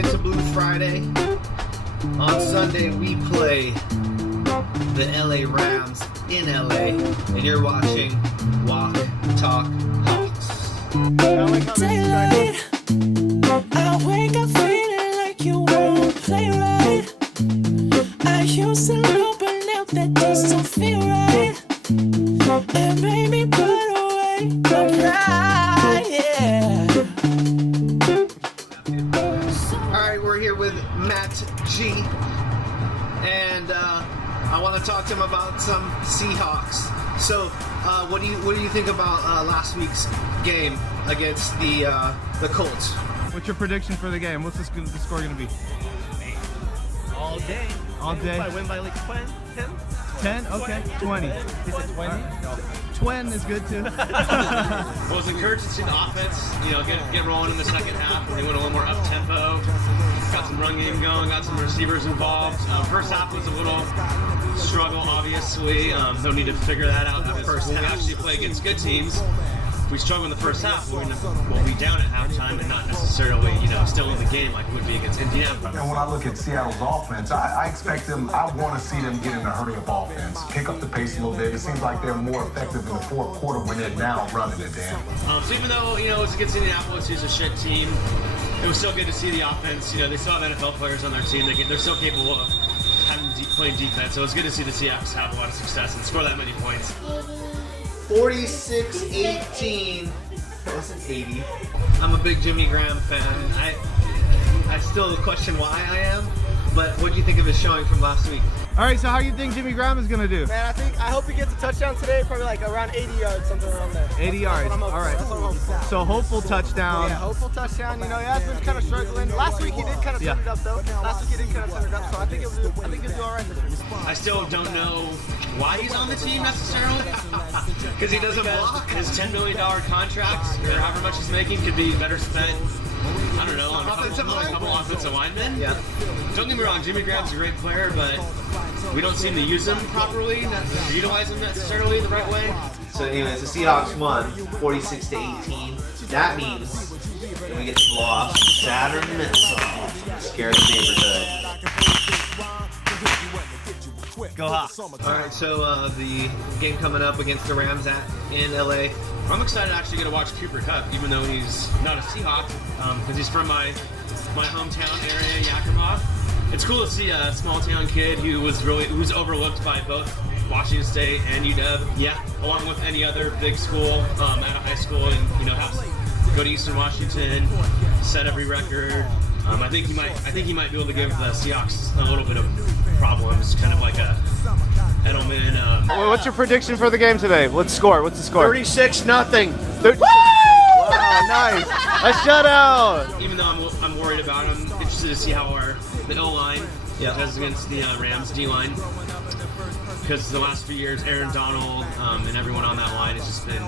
into Blue Friday. On Sunday, we play the LA Rams in LA, and you're watching Walk, Talk, Hawks. Daylight, I wake up feeling like you won't play right. I used to know, but now that just don't feel right. It made me put away my pride, yeah. Alright, we're here with Matt G. And I want to talk to him about some Seahawks. So, what do you think about last week's game against the Colts? What's your prediction for the game? What's the score going to be? All day. All day? I win by like 10? 10? Okay. 20. He said 20? No. 20 is good too. Well, it was encouraging to see the offense, get rolling in the second half. They went a little more up tempo, got some run game going, got some receivers involved. First half was a little struggle, obviously. They'll need to figure that out because when we actually play against good teams, we struggle in the first half. We'll be down at halftime and not necessarily, still in the game like it would be against Indiana. And when I look at Seattle's offense, I expect them, I want to see them get in a hurry of offense, pick up the pace a little bit. It seems like they're more effective in the fourth quarter when they're now running it down. So even though, it's against Indianapolis, who's a shit team, it was still good to see the offense. They still have NFL players on their team. They're still capable of playing defense. So it's good to see the Seahawks have a lot of success and score that many points. 46-18. That wasn't 80. I'm a big Jimmy Graham fan. I still question why I am, but what do you think of his showing from last week? All right, so how do you think Jimmy Graham is going to do? Man, I hope he gets a touchdown today, probably like around 80 yards, something around there. 80 yards. All right. That's what I'm hoping for. So hopeful touchdown. Yeah, hopeful touchdown. He has been kind of struggling. Last week he did kind of turn it up though. Last week he did kind of turn it up, so I think he'll do all right this week. I still don't know why he's on the team necessarily, because he doesn't block. His $10 million contract, or however much he's making, could be better spent, I don't know, on a couple offensive linemen. Yeah. Don't get me wrong, Jimmy Graham's a great player, but we don't seem to use him properly, not to utilize him necessarily the right way. So anyways, the Seahawks won 46-18. That means that we get to blow off Saturn Minnesota. Scare the neighborhood. Go Hawks. Alright, so the game coming up against the Rams in LA. I'm excited actually to get to watch Cooper Kupp, even though he's not a Seahawk, because he's from my hometown area, Yakima. It's cool to see a small town kid who's overlooked by both Washington State and UW. Yeah. Along with any other big school out of high school, and go to Eastern Washington, set every record. I think he might be able to give the Seahawks a little bit of problems, kind of like a Edelman. What's your prediction for the game today? What's the score? 36-0. Wow, nice. A shutout. Even though I'm worried about him, interested to see how the O-line does against the Rams D-line. Because the last few years, Aaron Donald and everyone on that line has just been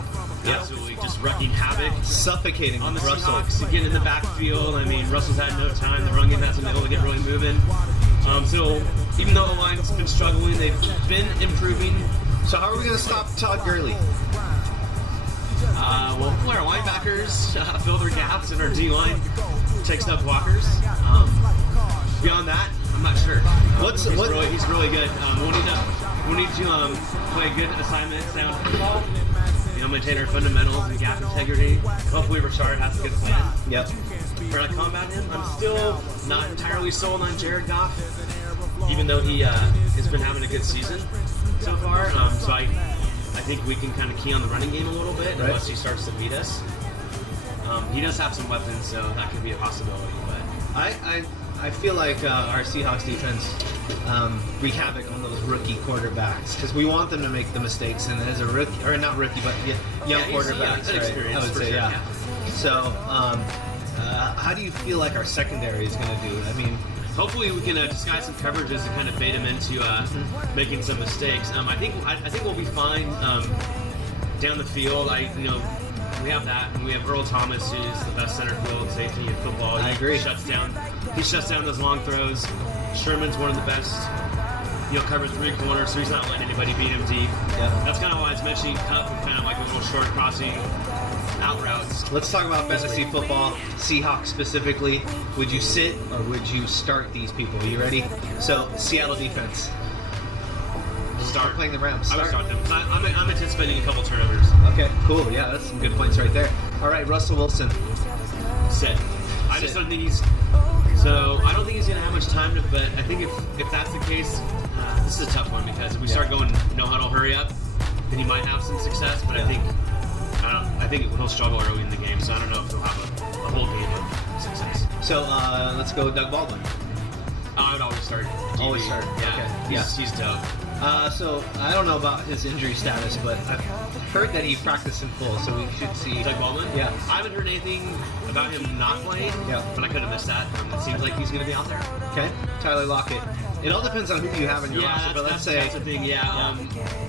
absolutely just wrecking havoc. Suffocating on the Russell. Seahawks to get in the backfield. I mean, Russell's had no time. The run game hasn't been able to get really moving. So even though the line's been struggling, they've been improving. So how are we going to stop Todd Gurley? Well, our linebackers fill their gaps, and our D-line takes up blockers. Beyond that, I'm not sure. He's really good. We'll need to play good assignments down football. Maintain our fundamentals and gap integrity. Hopefully Richard has a good plan. Yep. We're gonna combat him. I'm still not entirely sold on Jared Goff, even though he has been having a good season so far. So I think we can kind of key on the running game a little bit unless he starts to beat us. He does have some weapons, so that could be a possibility. But I feel like our Seahawks defense wreak havoc on those rookie quarterbacks because we want them to make the mistakes, and as a rookie, or not rookie, but young quarterbacks, right? I would say, yeah. So, how do you feel like our secondary is going to do? I mean, hopefully we can disguise some coverages and kind of bait him into making some mistakes. I think we'll be fine down the field. We have that, and we have Earl Thomas, who's the best center field safety in football. I agree. He shuts down those long throws. Sherman's one of the best, covers 3 corners, so he's not letting anybody beat him deep. Yeah. That's kind of why I was mentioning Kupp with kind of like a little short crossing out routes. Let's talk about fantasy football, Seahawks specifically. Would you sit or would you start these people? Are you ready? So, Seattle defense. Start Playing the Rams. I would start them. I'm anticipating a couple turnovers. Okay, cool. Yeah, that's some good points right there. All right, Russell Wilson. Sit. I just don't think he's. So I don't think he's gonna have much time to. But I think if that's the case, this is a tough one because if we start going no huddle, hurry up, then he might have some success. But I think he'll struggle early in the game. So I don't know if he'll have a whole game of success. So let's go Doug Baldwin. I would always start. Always start. Yeah. Okay. He's dope. So I don't know about his injury status, but I've heard that he practiced in full, so we should see. Doug Baldwin? Yeah. I haven't heard anything about him not playing. Yeah. But I could have missed that. It seems like he's going to be out there. Okay. Tyler Lockett. It all depends on who you have in your roster, but let's say, that's the thing. Yeah.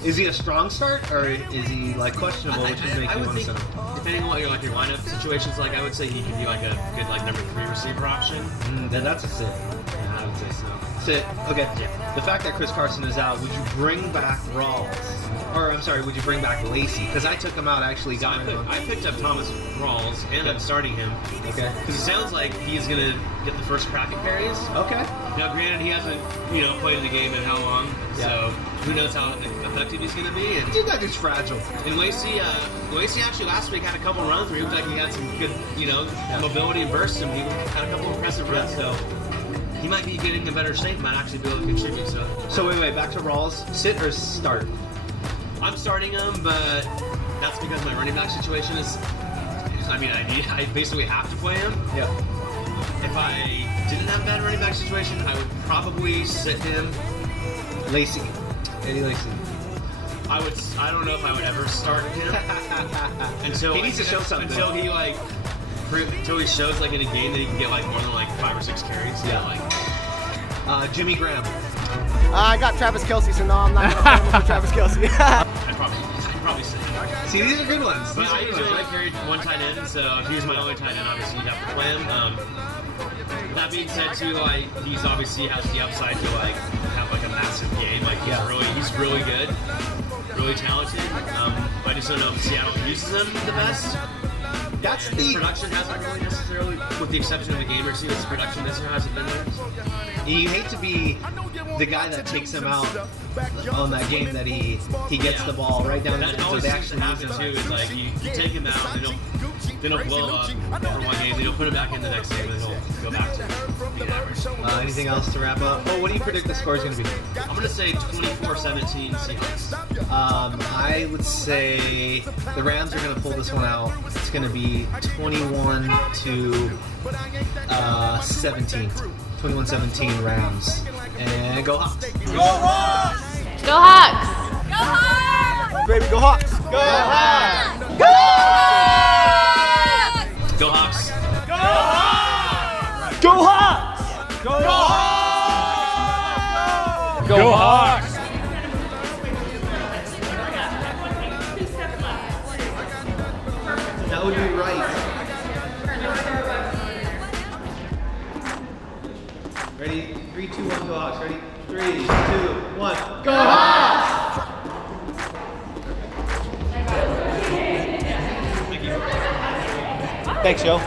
is he a strong start or is he like questionable, which would make I you would want to think, send him? depending on what your lineup situations like, I would say he could be like a good number 3 receiver option. Then that's a sit. Yeah, I would say so. Sit. Okay. The fact that Chris Carson is out, would you bring back Rawls? Or I'm sorry, would you bring back Lacey? Because I took him out actually. So I picked up Thomas Rawls and I'm starting him. Okay. Because it sounds like he's gonna get the first crack at carries. Okay. Now, granted, he hasn't played in the game in how long, so who knows how effective he's gonna be. And Dude, that dude's fragile. And Lacey actually last week had a couple runs where he looked like he had some good, mobility and burst, and he had a couple impressive runs. So he might be getting in better shape, might actually be able to contribute. So wait, back to Rawls. Sit or start? I'm starting him, but that's because my running back situation is. I basically have to play him. Yeah. If I didn't have a bad running back situation, I would probably sit him. Lacey. Eddie Lacey. I don't know if I would ever start him until he needs to show something. Until he shows like in a game that he can get like more than like 5 or 6 carries. Jimmy Graham. I got Travis Kelce, so no, I'm not going to play him for Travis Kelce. I'd probably sit him. See, these are good ones. But I usually only carried one tight end, so if he was my only tight end, obviously you'd have to play him. That being said, too, he's obviously has the upside to have a massive game. He's really good, really talented. I just don't know if Seattle uses him the best. His production hasn't really necessarily, with the exception of a game or two, his production this year hasn't been there. You hate to be the guy that takes him out on that game that he gets the ball right down that to always the seems to happen too. It's like you take him out, and then he'll blow up for one game, then he'll put him back in the next game, and he'll go back to being average. Anything else to wrap up? Oh, what do you predict the score is going to be? I'm going to say 24-17 Seahawks. I would say the Rams are going to pull this one out. It's going to be 21-17. 21-17 Rams. And go Hawks. Go Hawks! Go Hawks! Go Hawks! Baby, go Hawks! Go Hawks! Go Hawks! Go Hawks! Go Hawks! Go Hawks! Go Hawks! Go Hawks! That would be right. Ready? 3, 2, 1, go Hawks. Ready? 3, 2, 1, go Hawks! Thanks, yo.